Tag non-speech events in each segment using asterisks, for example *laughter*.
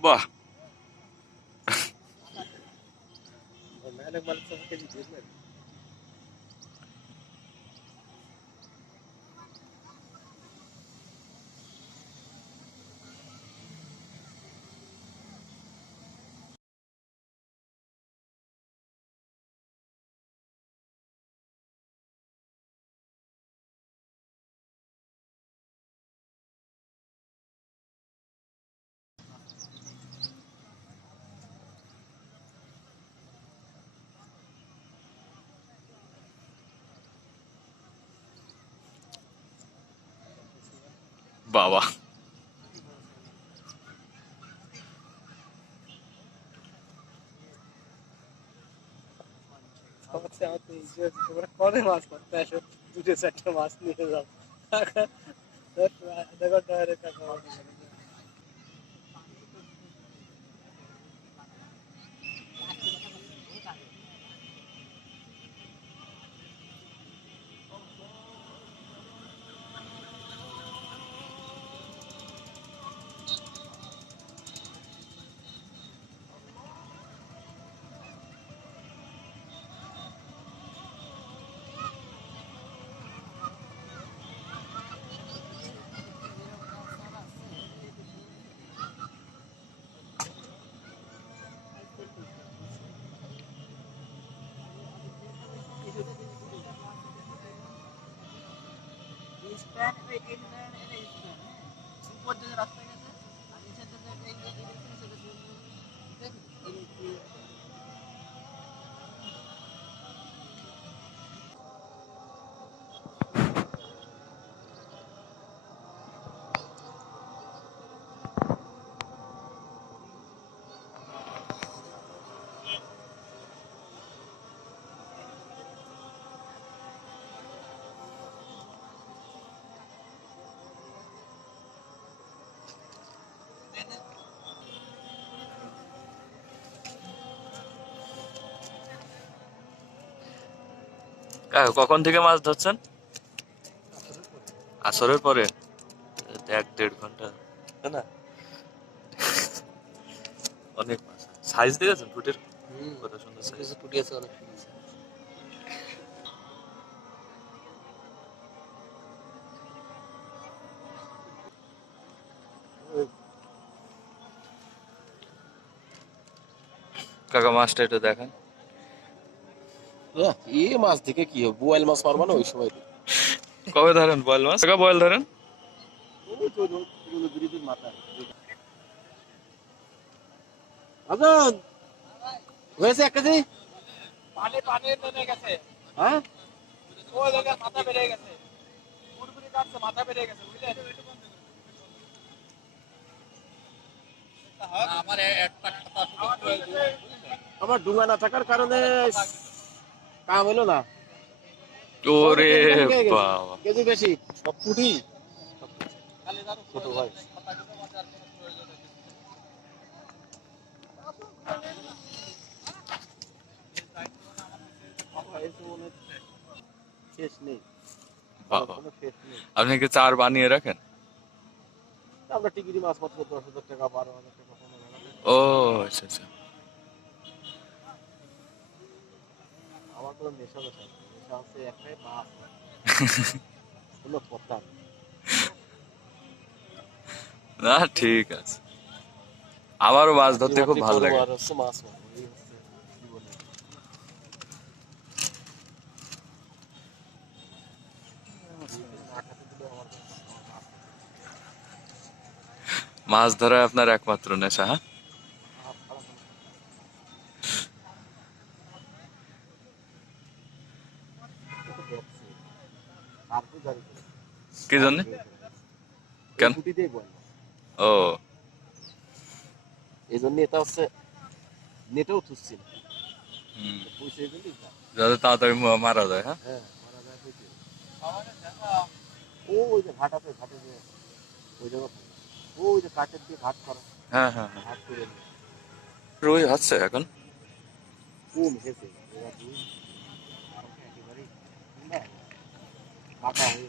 বাহ বাবা কবে মাছ করতে আসো দুটো চারটে মাছ নিয়ে যাও দশ Thank you. কখন থেকে মাছ ধরছেন? আসরের পরে। এক দেড় ঘণ্টা। না? অনেক মাছ। সাইজ দেখেছেন ফুটের? কত সুন্দর সাইজ কিছু ফুটিয়েছে অনেক কাকা মাছটা একটু দেখেন। এই মাছ থেকে কি হবে? বোয়াল মাছ মারবা না ওই সময় কবে ধরেন বয়েল মাছ? বয়েল ধরেন। আজন হয়েছে এক কেজি? পানি পানি নেমে গেছে। হ্যাঁ? ওই লোকের মাথা বেড়ে গেছে। পুরোপুরি কাটছে মাথা বেড়ে গেছে বুঝলেন? আমার একটা খাতা আমার ডুঙ্গা না থাকার কারণে কাম হলো না। ওরে কেজি বাবা। কেজি বেশি? সব ফুটি ছোট ভাই। আপনি কি চার বানিয়ে রাখেন? আমরা টিকিটি মাছ মাত্র দশ হাজার টাকা বারো হাজার টাকা। ও আচ্ছা আচ্ছা। আমার কোনো নেশা নেশা। নেশা হচ্ছে একটাই মাছ। *laughs* কোনো কথা না ঠিক আছে। আমারও মাছ ধরতে খুব ভালো লাগে। মাছ মাছ ধরা আপনার একমাত্র নেশা হ্যাঁ? কি জন্য কেন? ও। এই জন্য এটা হচ্ছে নেটেও যা। যাতে তাড়াতাড়ি মারা যায় হ্যাঁ? হ্যাঁ। ও ওই যে ঘাট ঘাটে যে ওই জায়গা ও ওই যে কাঠের দিয়ে ঘাট করা। হ্যাঁ হ্যাঁ হ্যাঁ। ঘাট করে রুই হচ্ছে এখন? কম হেসে। এবার দুই একেবারেই কাটা হয়ে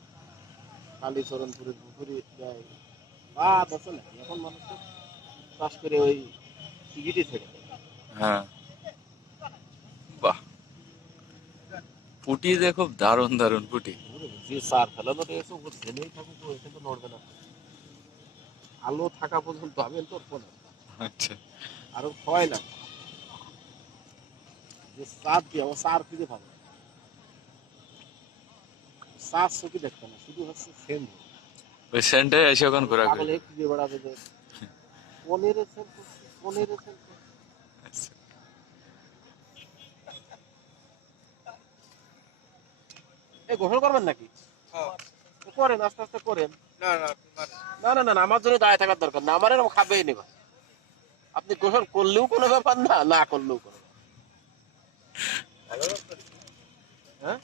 কালীচরণপুরের পুকুরে দেয় বাদ আছে না এখন মানুষ চাষ করে ওই টিকিটই ছেড়ে হ্যাঁ। বাহ। পুটি যে খুব দারুণ দারুণ পুটি। যে সার ফেলানো রয়েছে ওর জেনেই থাকুক ও এখানে নড়বে না। আলো থাকা পর্যন্ত আমি তো উঠবো না আচ্ছা। আরও হয় না। যে সার দিয়ে ও সার খুঁজে পাবে না। সার চোখে না শুধু হচ্ছে সেন্ড ওই সেন্টারে এসে ওখানে ঘোরা পাগলে খুঁজে বেড়াবে যে? পনেরো সেন্ট পনেরো সেন্ট এই গোসল করবেন নাকি? করেন আস্তে আস্তে করেন। না না না না আমার জন্য দাঁড়িয়ে থাকার দরকার। না আমার এরকম খাবেই নেবা আপনি গোসল করলেও কোনো ব্যাপার না না করলেও কোনো ব্যাপার। হ্যাঁ?